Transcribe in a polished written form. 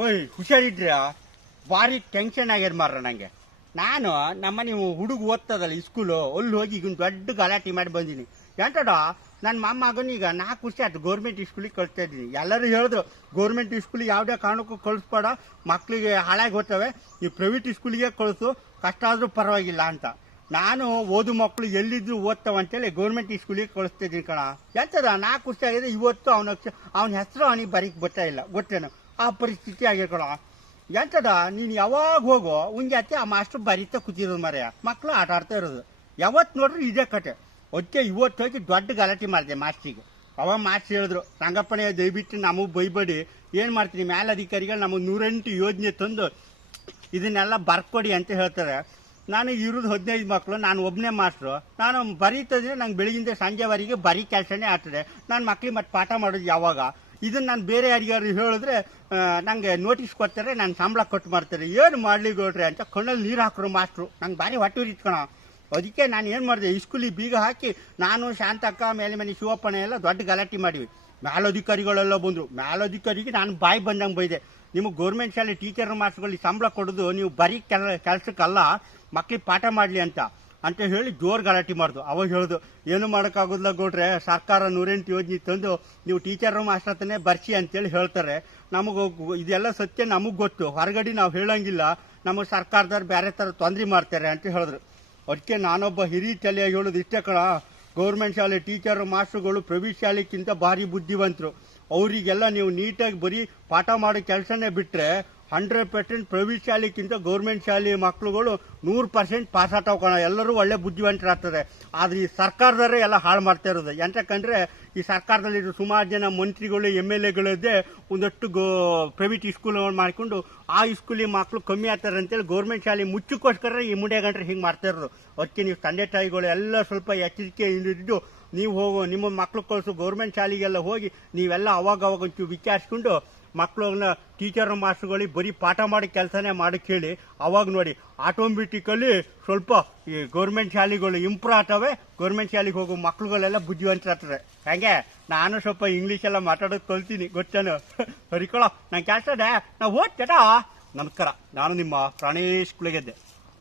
ಓಯ್ ಹುಷಾರಿದ್ರಾ? ಭಾರಿ ಟೆನ್ಷನ್ ಆಗ್ಯದ ಮಾರ್ರ ನಂಗೆ. ನಾನು ನಮ್ಮನೆ ಹುಡುಗ ಓದ್ತದಲ್ಲ ಸ್ಕೂಲು, ಅಲ್ಲಿ ಹೋಗಿ ಈಗ ದೊಡ್ಡ ಗಲಾಟೆ ಮಾಡಿ ಬಂದೀನಿ. ಎಂಟಡ ನನ್ನ ಮೊಮ್ಮಗನ ಈಗ 4 ವರ್ಷ ಆಯ್ತು ಗೌರ್ಮೆಂಟ್ ಸ್ಕೂಲಿಗೆ ಕಳಿಸ್ತಾ ಇದ್ದೀನಿ. ಎಲ್ಲರೂ ಹೇಳಿದ್ರು ಗೌರ್ಮೆಂಟ್ ಸ್ಕೂಲಿಗೆ ಯಾವುದೇ ಕಾರಣಕ್ಕೂ ಕಳಿಸ್ಬೇಡ, ಮಕ್ಳಿಗೆ ಹಾಳಾಗಿ ಹೋಗ್ತವೆ, ಈ ಪ್ರೈವೇಟ್ ಸ್ಕೂಲಿಗೆ ಕಳಿಸು, ಕಷ್ಟ ಆದ್ರೂ ಪರವಾಗಿಲ್ಲ ಅಂತ. ನಾನು ಓದು ಮಕ್ಕಳು ಎಲ್ಲಿದ್ರು ಓದ್ತಾವ ಅಂತೇಳಿ ಗೌರ್ಮೆಂಟ್ ಸ್ಕೂಲಿಗೆ ಕಳಿಸ್ತಾ ಇದ್ದೀನಿ ಕಣ. ಎಂತದ 4 ವರ್ಷ ಆಗಿದೆ, ಇವತ್ತು ಅವನ ಹೆಸರು ಅವನಿಗೆ ಬರೀಕ್ ಬರ್ತಾ ಇಲ್ಲ. ಗೊತ್ತೇನು ಆ ಪರಿಸ್ಥಿತಿ ಆಗಿರ್ಕೊಳ. ಎಂತದ ನೀನು ಯಾವಾಗ ಹೋಗೋ ಉಂಗ್ಯಾತಿ ಆ ಮಾಸ್ಟರ್ ಬರೀತಾ ಕೂತಿರೋದು ಮರೆಯ, ಮಕ್ಕಳು ಆಟ ಆಡ್ತಾ ಇರೋದು. ಯಾವತ್ತು ನೋಡ್ರಿ ಇದೇ ಕತೆ. ಅದಕ್ಕೆ ಇವತ್ತು ಹೋಗಿ ದೊಡ್ಡ ಗಲಾಟೆ ಮಾಡಿದೆ ಮಾಸ್ಟ್ರಿಗೆ. ಅವಾಗ ಮಾಸ್ಟರ್ ಹೇಳಿದ್ರು, ರಂಗಪ್ಪನೇ ದಯವಿಟ್ಟು ನಮಗೆ ಬೈಬೇಡಿ, ಏನು ಮಾಡ್ತೀನಿ ಮೇಲಧಿಕಾರಿಗಳು ನಮಗೆ 108 ಯೋಜನೆ ತಂದು ಇದನ್ನೆಲ್ಲ ಬರ್ಕೊಡಿ ಅಂತ ಹೇಳ್ತಾರೆ. ನಾನು ಇರೋದು 15 ಮಕ್ಕಳು, ನಾನು ಒಬ್ಬನೇ ಮಾಸ್ಟ್ರು. ನಾನು ಬರೀತದೆ, ನಂಗೆ ಬೆಳಗಿಂದ ಸಂಜೆವರೆಗೆ ಬರೀ ಕೆಲಸನೇ ಆಗ್ತದೆ. ನಾನು ಮಕ್ಳಿಗೆ ಮತ್ತೆ ಪಾಠ ಮಾಡೋದು ಯಾವಾಗ? ಇದನ್ನು ನಾನು ಬೇರೆ ಯಾರಿಗಾರು ಹೇಳಿದ್ರೆ ನಂಗೆ ನೋಟಿಸ್ ಕೊಡ್ತಾರೆ, ನಾನು ಸಂಬಳ ಕೊಟ್ಟು ಮಾಡ್ತಾರೆ. ಏನು ಮಾಡ್ಲಿ ಗೌಡ್ರೆ ಅಂತ ಕಣ್ಣಲ್ಲಿ ನೀರು ಹಾಕ್ರು ಮಾಸ್ಟ್ರು. ನಂಗೆ ಭಾರಿ ಹೊಟ್ಟೆ ಇಟ್ಕೊಳ. ಅದಕ್ಕೆ ನಾನು ಏನು ಮಾಡಿದೆ, ಸ್ಕೂಲಿಗೆ ಬೀಗ ಹಾಕಿ ನಾನು ಶಾಂತಕ್ಕ ಮೇಲೆ ಮನೆ ಶಿವಪ್ಪನ ಎಲ್ಲ ದೊಡ್ಡ ಗಲಾಟೆ ಮಾಡಿವಿ. ಮೇಲಧಿಕಾರಿಗಳೆಲ್ಲ ಬಂದರು. ಮೇಲಧಿಕಾರಿಗೆ ನಾನು ಬಾಯಿ ಬಂದಂಗೆ ಬೈದೆ, ನಿಮಗೆ ಗೌರ್ಮೆಂಟ್ ಶಾಲೆ ಟೀಚರ್ ಮಾಸ್ಟ್ರುಗಳಿಗೆ ಸಂಬಳ ಕೊಡೋದು ನೀವು ಬರೀ ಕೆಲಸಕ್ಕಲ್ಲ, ಮಕ್ಳಿಗೆ ಪಾಠ ಮಾಡಲಿ ಅಂತ ಹೇಳಿ ಜೋರು ಗಲಾಟೆ ಮಾಡ್ದು. ಅವಾಗ ಹೇಳ್ದು, ಏನು ಮಾಡೋಕ್ಕಾಗೋದಿಲ್ಲ ಗೌಡ್ರೆ, ಸರ್ಕಾರ 108 ಯೋಜನೆ ತಂದು ನೀವು ಟೀಚರ್ ಮಾಸ್ಟರ್ ಹತ್ರನೇ ಬರ್ಸಿ ಅಂತೇಳಿ ಹೇಳ್ತಾರೆ. ನಮಗೆ ಇದೆಲ್ಲ ಸತ್ಯ ನಮಗೆ ಗೊತ್ತು, ಹೊರಗಡೆ ನಾವು ಹೇಳಂಗಿಲ್ಲ, ನಮಗೆ ಸರ್ಕಾರದವ್ರು ಬೇರೆ ಥರ ತೊಂದರೆ ಮಾಡ್ತಾರೆ ಅಂತ ಹೇಳಿದ್ರು. ಅದಕ್ಕೆ ನಾನೊಬ್ಬ ಹಿರಿಯ ತಲೆಯಾಗಿ ಹೇಳೋದು ಇಷ್ಟೇ ಕಣ, ಗೌರ್ಮೆಂಟ್ ಶಾಲೆ ಟೀಚರ್ ಮಾಸ್ಟರ್ಗಳು ಪ್ರೈವೇಟ್ ಶಾಲೆಗಿಂತ ಭಾರಿ ಬುದ್ಧಿವಂತರು. ಅವರಿಗೆಲ್ಲ ನೀವು ನೀಟಾಗಿ ಬರೀ ಪಾಠ ಮಾಡೋ ಕೆಲಸನೇ ಬಿಟ್ಟರೆ 100% ಪ್ರೈವೇಟ್ ಶಾಲೆಗಿಂತ ಗೌರ್ಮೆಂಟ್ ಶಾಲೆ ಮಕ್ಕಳುಗಳು 100% ಪಾಸ್ ಆಗ್ತಾವ. ಎಲ್ಲರೂ ಒಳ್ಳೆ ಬುದ್ಧಿವಂತರಾಗ್ತದೆ. ಆದರೆ ಈ ಸರ್ಕಾರದವರೇ ಎಲ್ಲ ಹಾಳು ಮಾಡ್ತಾ ಇರೋದು. ಎಂತಕ್ಕಂದ್ರೆ ಈ ಸರ್ಕಾರದಲ್ಲಿ ಸುಮಾರು ಜನ ಮಂತ್ರಿಗಳು MLAಗಳಿದ್ದೇ ಒಂದಷ್ಟು ಪ್ರೈವೇಟ್ ಸ್ಕೂಲ್ಗಳು ಮಾಡಿಕೊಂಡು ಆ ಸ್ಕೂಲಿಗೆ ಮಕ್ಕಳು ಕಮ್ಮಿ ಆಗ್ತಾರೆ ಅಂತೇಳಿ ಗೌರ್ಮೆಂಟ್ ಶಾಲೆ ಮುಚ್ಚಕ್ಕೋಸ್ಕರ ಈ ಮುಂಡೆ ಗಂಟ್ರೆ ಹಿಂಗೆ ಮಾಡ್ತಾ ಇರೋದು. ಅದಕ್ಕೆ ನೀವು ತಂದೆ ತಾಯಿಗಳು ಎಲ್ಲ ಸ್ವಲ್ಪ ಎಚ್ಚರಿಕೆ ಇದ್ದು ನೀವು ಹೋಗೋ ನಿಮ್ಮ ಮಕ್ಕಳು ಕಳಿಸು ಗೌರ್ಮೆಂಟ್ ಶಾಲೆಗೆಲ್ಲ ಹೋಗಿ ನೀವೆಲ್ಲ ಅವಾಗ ಒಂಚೂರು ವಿಚಾರಿಸ್ಕೊಂಡು ಮಕ್ಕಳನ್ನ ಟೀಚರ್ ಮಾಸ್ಟರ್ಗಳಿಗೆ ಬರೀ ಪಾಠ ಮಾಡಿ ಕೆಲಸನೇ ಮಾಡಕ್ಕೆ ಹೇಳಿ. ಅವಾಗ ನೋಡಿ ಆಟೋಮೆಟಿಕಲಿ ಸ್ವಲ್ಪ ಈ ಗೌರ್ಮೆಂಟ್ ಶಾಲೆಗಳು ಇಂಪ್ರೂವ್ ಆಗ್ತವೆ. ಗೌರ್ಮೆಂಟ್ ಶಾಲೆಗೆ ಹೋಗೋ ಮಕ್ಕಳುಗಳೆಲ್ಲ ಬುದ್ಧಿವಂತರಾಗ್ತದೆ. ಹಾಗೆ ನಾನು ಸ್ವಲ್ಪ ಇಂಗ್ಲೀಷ್ ಎಲ್ಲ ಮಾತಾಡೋದು ಕಲ್ತೀನಿ, ಗೊತ್ತೇನು? ಹರಿಕೊಳ ನಂಗೆ ಕೆಲಸ ಇದೆ, ನಾವು ಓದ್ತೇಟ. ನಮಸ್ಕಾರ, ನಾನು ನಿಮ್ಮ ಪ್ರಾಣೇಶ್ ಕುಳಗೆದ್ದೆ.